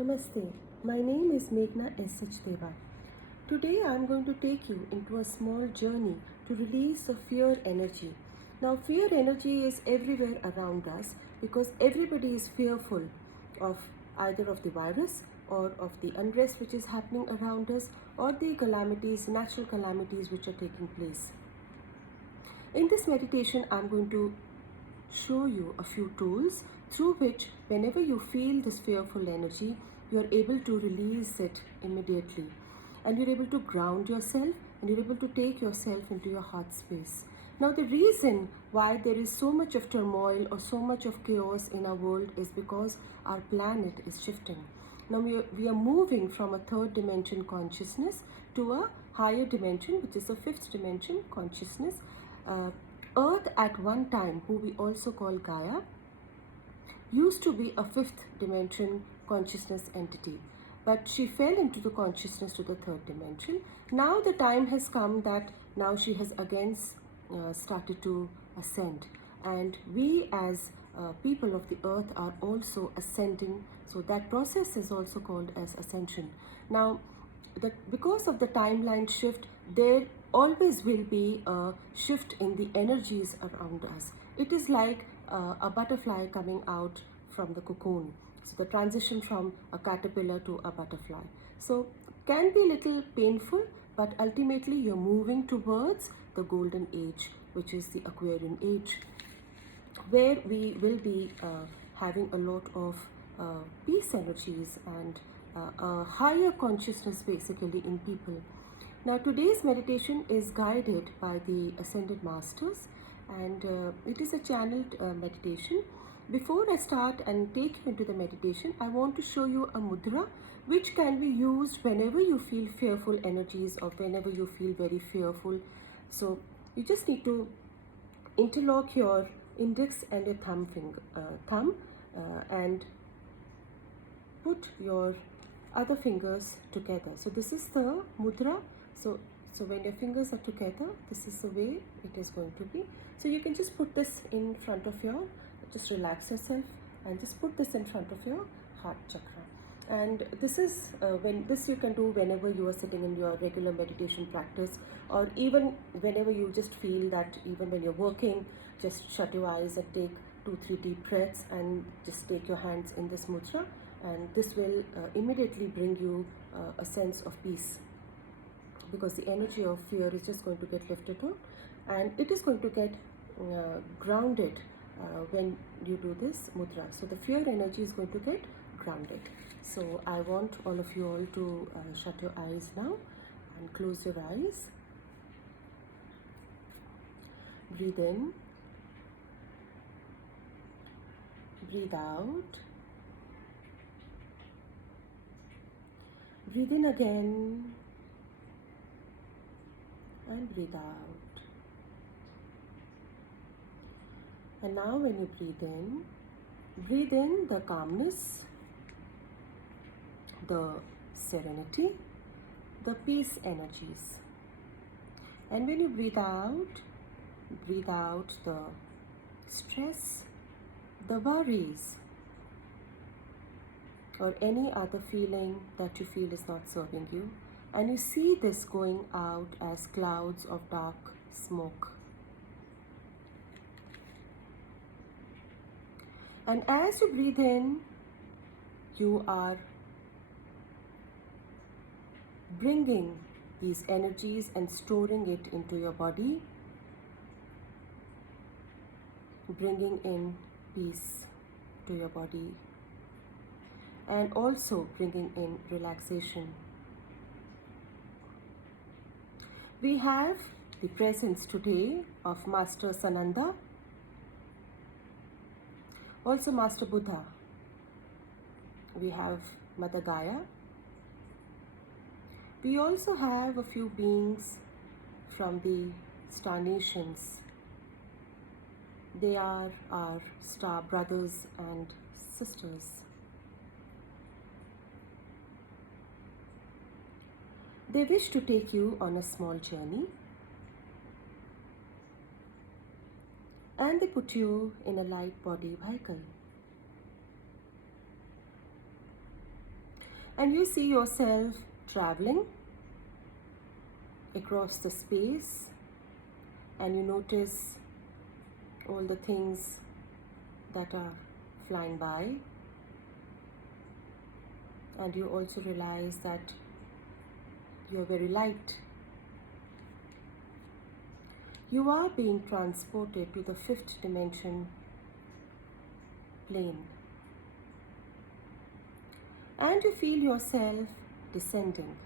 Namaste, my name is Meghna S.H. Deva. Today I am going to take you into a small journey to release the fear energy. Now, fear energy is everywhere around us because everybody is fearful of either of the virus or of the unrest which is happening around us or the calamities, natural calamities which are taking place. In this meditation, I am going to show you a few tools through which whenever you feel this fearful energy, you are able to release it immediately, and you're able to ground yourself, and you're able to take yourself into your heart space. Now, the reason why there is so much of turmoil or so much of chaos in our world is because our planet is shifting. Now we are moving from a third dimension consciousness to a higher dimension, which is a fifth dimension consciousness. Earth at one time, who we also call Gaia, used to be a fifth dimension consciousness entity, but she fell into the consciousness to the third dimension. Now the time has come that now she has again started to ascend, and we as people of the earth are also ascending, so that process is also called as ascension. Now, because of the timeline shift, there always will be a shift in the energies around us. It is like a butterfly coming out from the cocoon. So the transition from a caterpillar to a butterfly. So can be a little painful, but ultimately you're moving towards the golden age, which is the Aquarian age, where we will be having a lot of peace energies and a higher consciousness basically in people. Now, today's meditation is guided by the Ascended Masters, and it is a channeled meditation. Before I start and take you into the meditation, I want to show you a mudra which can be used whenever you feel fearful energies or whenever you feel very fearful. So you just need to interlock your index and your thumb and put your other fingers together. So this is the mudra. So when your fingers are together, this is the way it is going to be. So you can just put this in front of your, just relax yourself and just put this in front of your heart chakra. And this is this you can do whenever you are sitting in your regular meditation practice, or even whenever you just feel that even when you're working, just shut your eyes and take 2-3 deep breaths and just take your hands in this mudra, and this will immediately bring you a sense of peace, because the energy of fear is just going to get lifted up, and it is going to get grounded when you do this mudra. So the fear energy is going to get grounded. So I want all of you all to shut your eyes now and close your eyes. Breathe in, breathe out, breathe in again, and breathe out. And now when you breathe in the calmness, the serenity, the peace energies. And when you breathe out the stress, the worries, or any other feeling that you feel is not serving you. And you see this going out as clouds of dark smoke. And as you breathe in, you are bringing these energies and storing it into your body, bringing in peace to your body, and also bringing in relaxation. We have the presence today of Master Sananda, also Master Buddha. We have Mother Gaia. We also have a few beings from the star nations. They are our star brothers and sisters. They wish to take you on a small journey, and they put you in a light body vehicle. And you see yourself traveling across the space, and you notice all the things that are flying by, and you also realize that you are very light. You are being transported to the fifth dimension plane, and you feel yourself descending.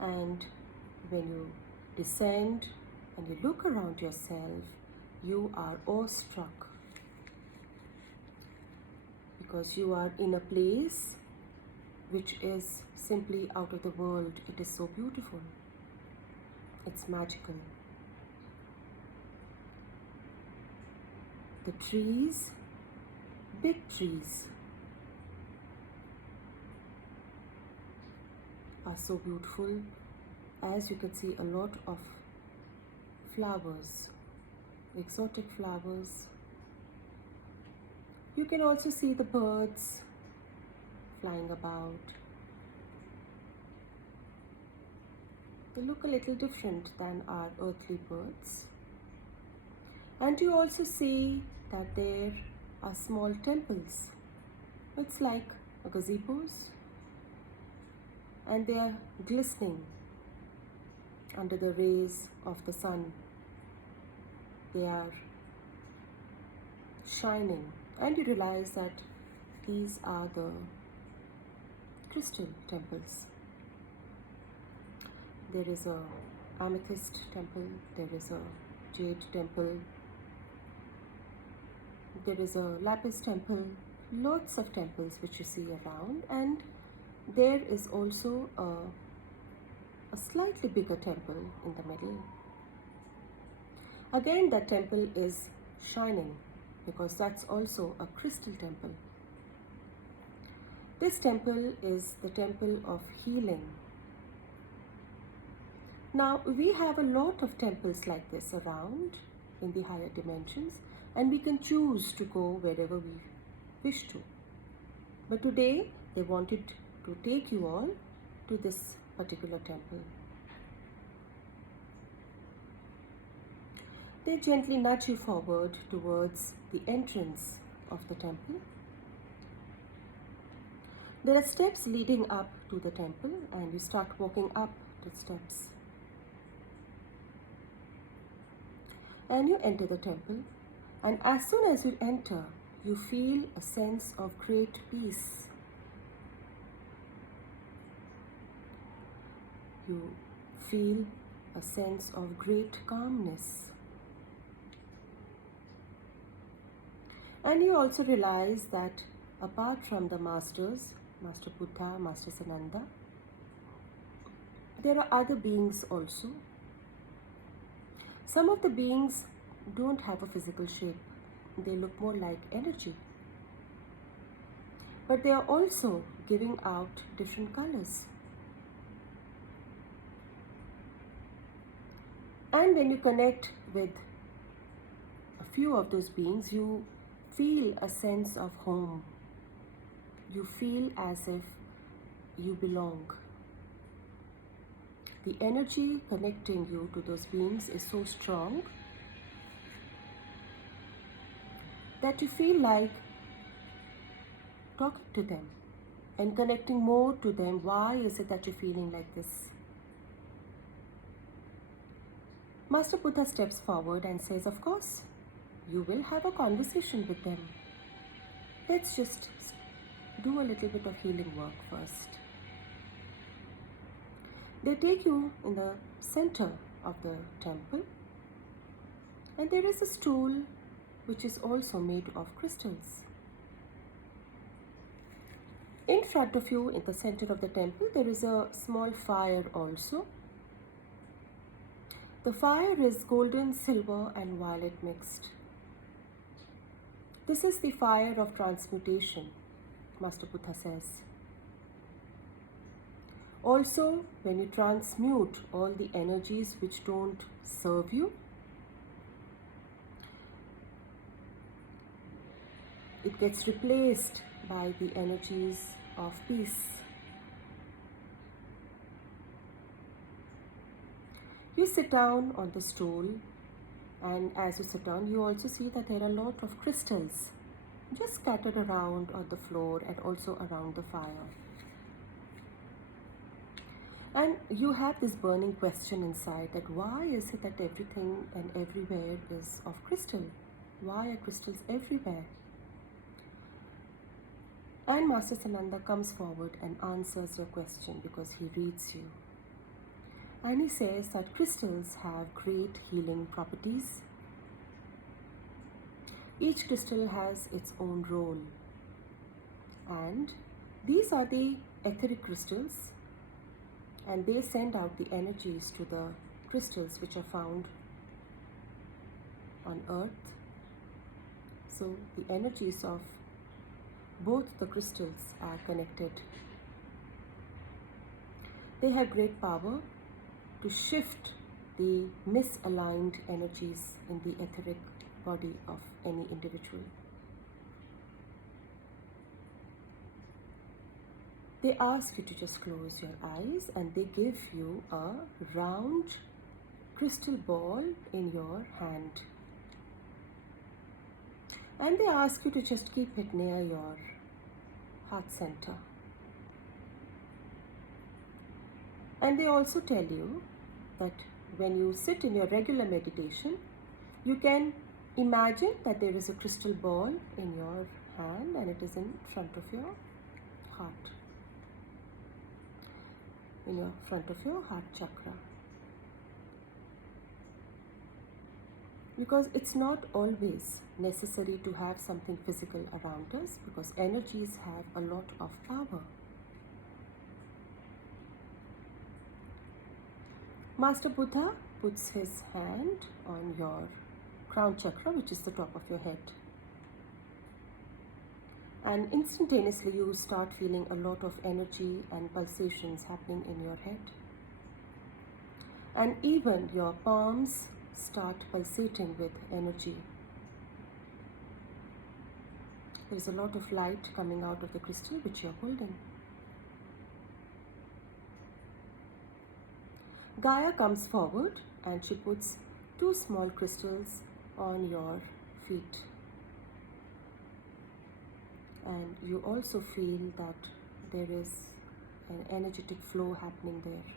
And when you descend and you look around yourself, you are awestruck, because you are in a place which is simply out of the world. It is so beautiful. It's magical. The trees, big trees, are so beautiful. As you can see, a lot of flowers, exotic flowers. You can also see the birds flying about. They look a little different than our earthly birds. And you also see that there are small temples. It's like a gazebos, and they are glistening under the rays of the sun. They are shining, and you realize that these are the crystal temples. There is a amethyst temple, there is a jade temple, there is a lapis temple, lots of temples which you see around, and there is also a slightly bigger temple in the middle. Again, that temple is shining, because that's also a crystal temple. This temple is the temple of healing. Now, we have a lot of temples like this around in the higher dimensions, and we can choose to go wherever we wish to. But today, they wanted to take you all to this particular temple. They gently nudge you forward towards the entrance of the temple. There are steps leading up to the temple, and you start walking up the steps. And you enter the temple, and as soon as you enter, you feel a sense of great peace. You feel a sense of great calmness. And you also realize that apart from the masters, Master Buddha, Master Sananda, there are other beings also. Some of the beings don't have a physical shape. They look more like energy. But they are also giving out different colors. And when you connect with a few of those beings, you feel a sense of home. You feel as if you belong. The energy connecting you to those beings is so strong that you feel like talking to them and connecting more to them. Why is it that you're feeling like this? Master Buddha steps forward and says, of course, you will have a conversation with them. Let's just do a little bit of healing work first. They take you in the center of the temple, and there is a stool which is also made of crystals. In front of you, in the center of the temple, there is a small fire also. The fire is golden, silver, and violet mixed. This is the fire of transmutation, Master Buddha says. Also, when you transmute all the energies which don't serve you, it gets replaced by the energies of peace. You sit down on the stool, and as you sit down, you also see that there are a lot of crystals just scattered around on the floor and also around the fire. And you have this burning question inside, that why is it that everything and everywhere is of crystal? Why are crystals everywhere? And Master Sananda comes forward and answers your question because he reads you. And he says that crystals have great healing properties. Each crystal has its own role. And these are the etheric crystals, and they send out the energies to the crystals which are found on earth. So the energies of both the crystals are connected. They have great power to shift the misaligned energies in the etheric body of any individual. They ask you to just close your eyes, and they give you a round crystal ball in your hand. And they ask you to just keep it near your heart center. And they also tell you that when you sit in your regular meditation, you can imagine that there is a crystal ball in your hand and it is in front of your heart, in your front of your heart chakra. Because it's not always necessary to have something physical around us, because energies have a lot of power. Master Buddha puts his hand on your crown chakra, which is the top of your head. And instantaneously you start feeling a lot of energy and pulsations happening in your head. And even your palms start pulsating with energy. There is a lot of light coming out of the crystal which you are holding. Gaia comes forward and she puts 2 small crystals on your feet. And you also feel that there is an energetic flow happening there.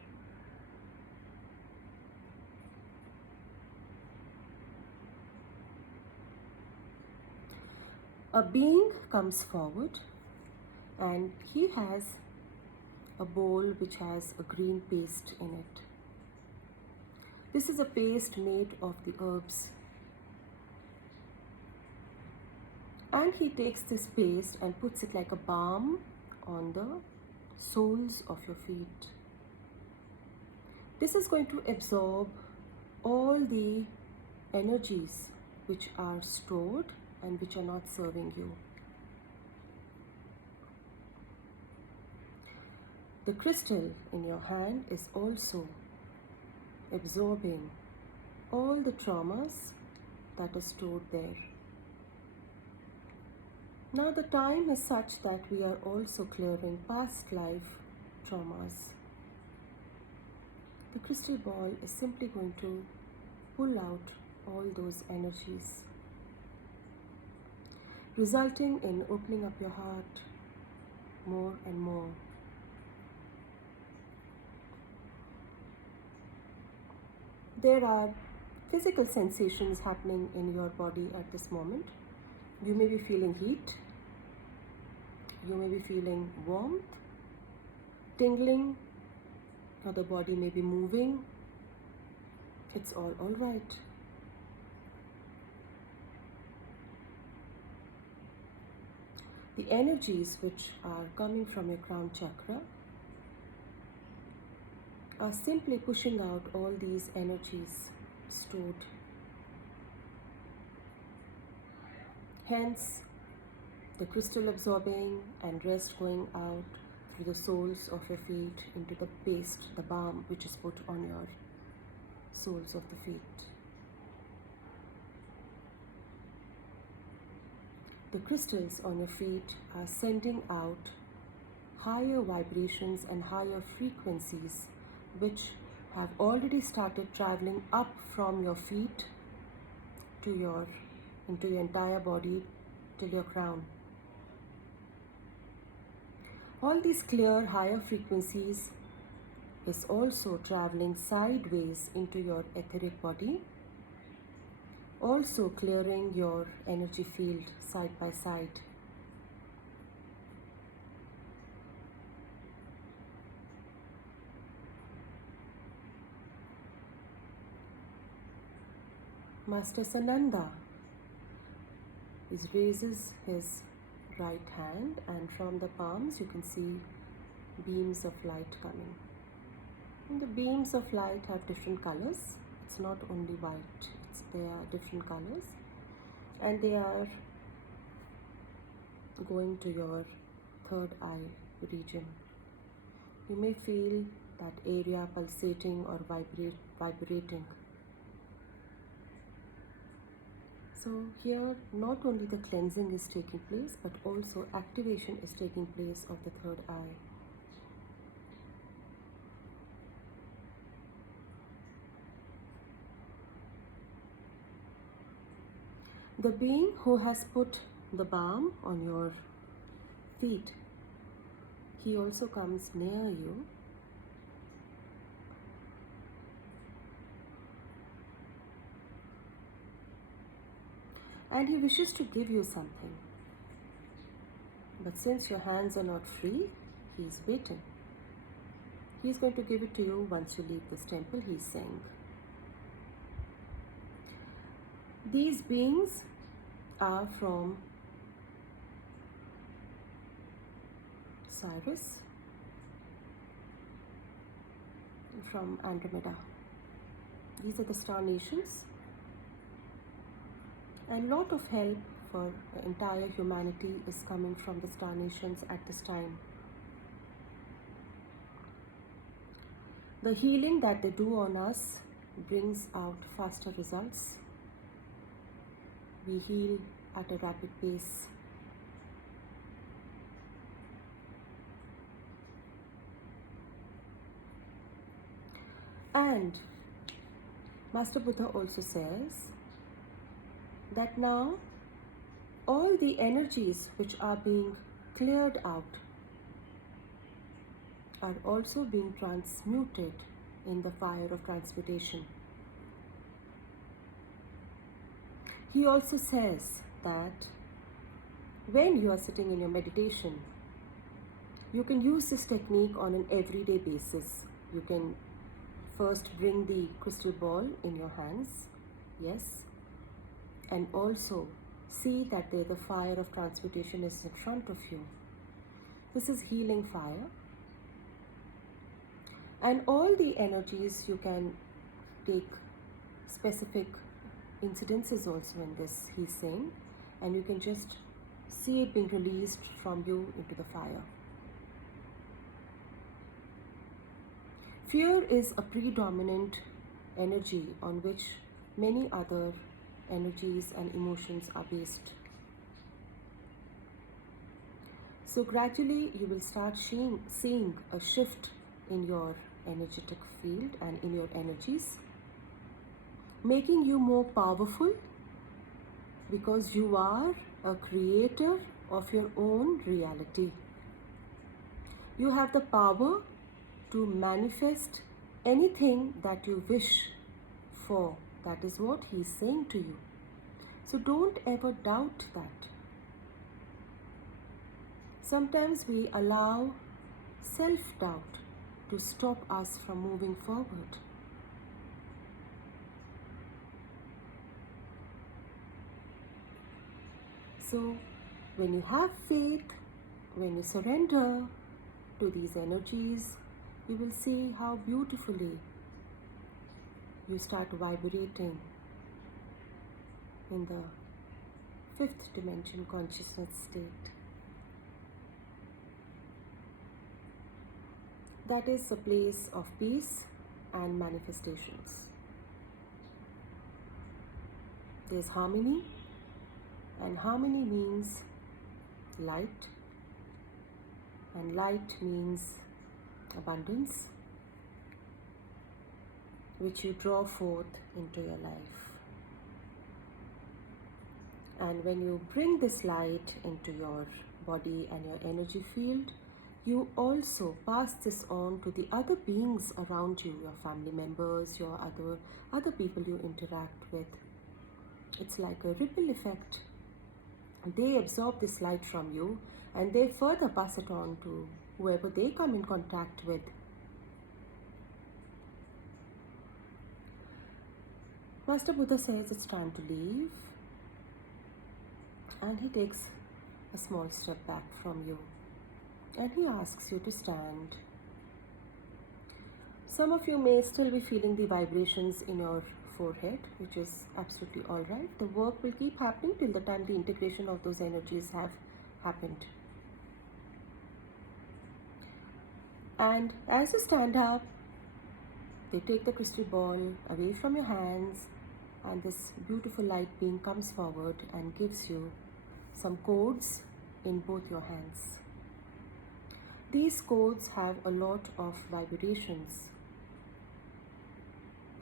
A being comes forward and he has a bowl which has a green paste in it. This is a paste made of the herbs. And he takes this paste and puts it like a balm on the soles of your feet. This is going to absorb all the energies which are stored and which are not serving you. The crystal in your hand is also absorbing all the traumas that are stored there. Now the time is such that we are also clearing past life traumas. The crystal ball is simply going to pull out all those energies, resulting in opening up your heart more and more. There are physical sensations happening in your body at this moment. You may be feeling heat, you may be feeling warmth, tingling, or the body may be moving. It's all right. The energies which are coming from your crown chakra are simply pushing out all these energies stored. Hence, the crystal absorbing and rest going out through the soles of your feet into the paste, the balm which is put on your soles of the feet. the crystals on your feet are sending out higher vibrations and higher frequencies which have already started traveling up from your feet to into your entire body till your crown. All these clear higher frequencies is also traveling sideways into your etheric body, also clearing your energy field side by side. Master Sananda raises his right hand, and from the palms you can see beams of light coming. And the beams of light have different colors. It's not only white, they are different colors, and they are going to your third eye region. You may feel that area pulsating or vibrating. So here not only the cleansing is taking place, but also activation is taking place of the third eye. The being who has put the balm on your feet, he also comes near you. And he wishes to give you something. But since your hands are not free, he is waiting. He is going to give it to you once you leave this temple, he is saying. These beings are from Cyrus, from Andromeda. These are the star nations. And a lot of help for the entire humanity is coming from the star nations at this time. The healing that they do on us brings out faster results. We heal at a rapid pace. And Master Buddha also says that now all the energies which are being cleared out are also being transmuted in the fire of transmutation. He also says that when you are sitting in your meditation, you can use this technique on an everyday basis. You can first bring the crystal ball in your hands, yes, and also see that the fire of transmutation is in front of you. This is healing fire. And all the energies, you can take specific incidences also in this, he's saying, and you can just see it being released from you into the fire. Fear is a predominant energy on which many other energies and emotions are based. So gradually you will start seeing a shift in your energetic field and in your energies, making you more powerful because you are a creator of your own reality. You have the power to manifest anything that you wish for. That is what he is saying to you. So don't ever doubt that. Sometimes we allow self-doubt to stop us from moving forward. So when you have faith, when you surrender to these energies, you will see how beautifully you start vibrating in the fifth dimension consciousness state. That is a place of peace and manifestations. There's harmony And harmony means light, and light means abundance, which you draw forth into your life. And when you bring this light into your body and your energy field, you also pass this on to the other beings around you, your family members, your other people you interact with. It's like a ripple effect. They absorb this light from you and they further pass it on to whoever they come in contact with. Master Buddha says it's time to leave, and he takes a small step back from you and he asks you to stand. Some of you may still be feeling the vibrations in your forehead, which is absolutely all right. The work will keep happening till the time the integration of those energies have happened. And as you stand up, they take the crystal ball away from your hands, and this beautiful light being comes forward and gives you some codes in both your hands. These codes have a lot of vibrations,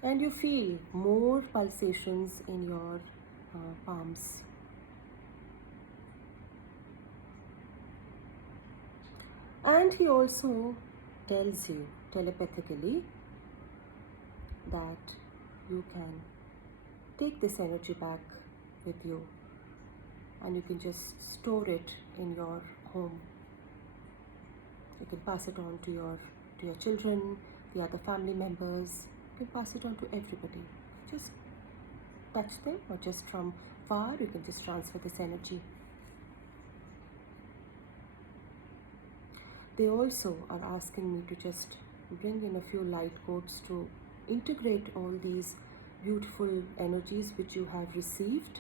and you feel more pulsations in your palms. And he also tells you telepathically that you can take this energy back with you, and you can just store it in your home. You can pass it on to your children, the other family members. You can pass it on to everybody. Just touch them, or just from far you can just transfer this energy. They also are asking me to just bring in a few light codes to integrate all these beautiful energies which you have received,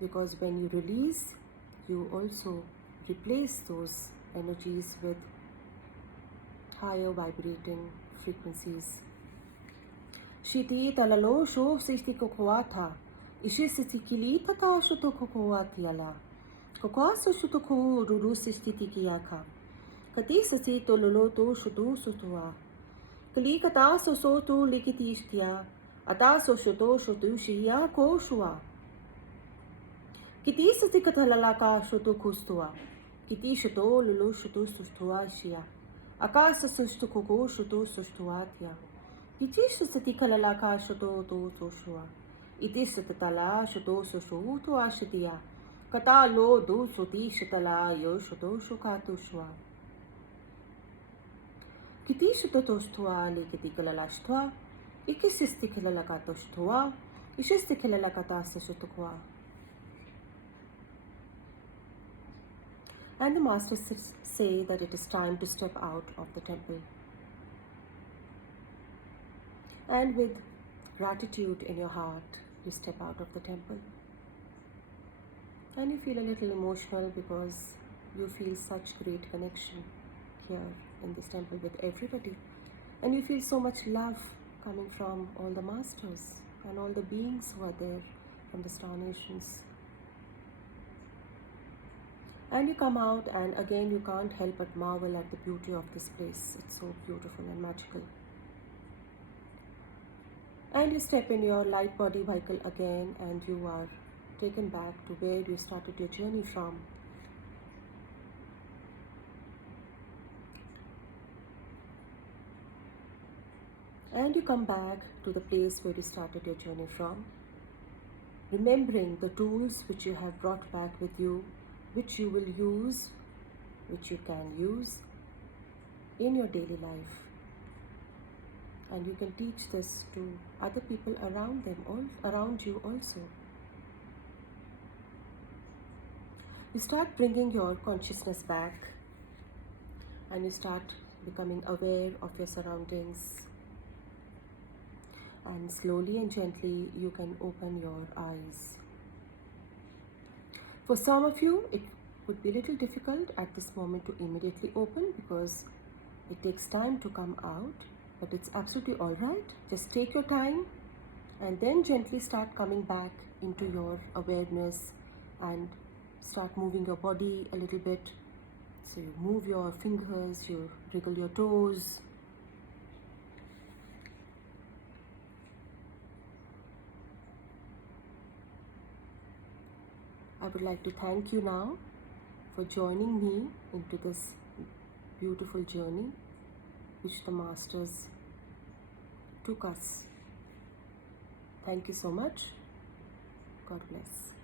because when you release, you also replace those energies with higher vibrating frequencies. Shiti talalo sho sisti kokoata, ishi sisti kilitata shuto kokoatiala, kokoaso shuto ko ruru sisti tikiaka, kati sati tololo to shuto sutua, kalikata so sotu likitishtia, ataso shuto shutu shia ko shua. Kiti sati katalalaka shuto kustua, kiti shuto lulu shuto sustua shia, akasa sushtu koko shuto sustuatia. Kiti sati kalalaka shuto to soshua, iti sutatala shuto soshu to ashitia, kata lo do suti shitala yo shuto shukatu shua. Kiti shuto tostua li kiti kalalashtua, ikisisti kalalaka tostua, ishisti kalalakata sashutukwa. And the masters say that it is time to step out of the temple. And with gratitude in your heart, you step out of the temple. And you feel a little emotional because you feel such great connection here in this temple with everybody. And you feel so much love coming from all the masters and all the beings who are there from the star nations. And you come out, and again you can't help but marvel at the beauty of this place. It's so beautiful and magical. And you step in your light body vehicle again, and you are taken back to where you started your journey from. And you come back to the place where you started your journey from, remembering the tools which you have brought back with you, which you will use, which you can use in your daily life. And you can teach this to other people around you also. You start bringing your consciousness back, and you start becoming aware of your surroundings. And slowly and gently you can open your eyes. For some of you, it would be a little difficult at this moment to immediately open because it takes time to come out, but it's absolutely all right. Just take your time And then gently start coming back into your awareness and start moving your body a little bit. So you move your fingers, you wriggle your toes. I would like to thank you now for joining me into this beautiful journey which the Masters took us. Thank you so much. God bless.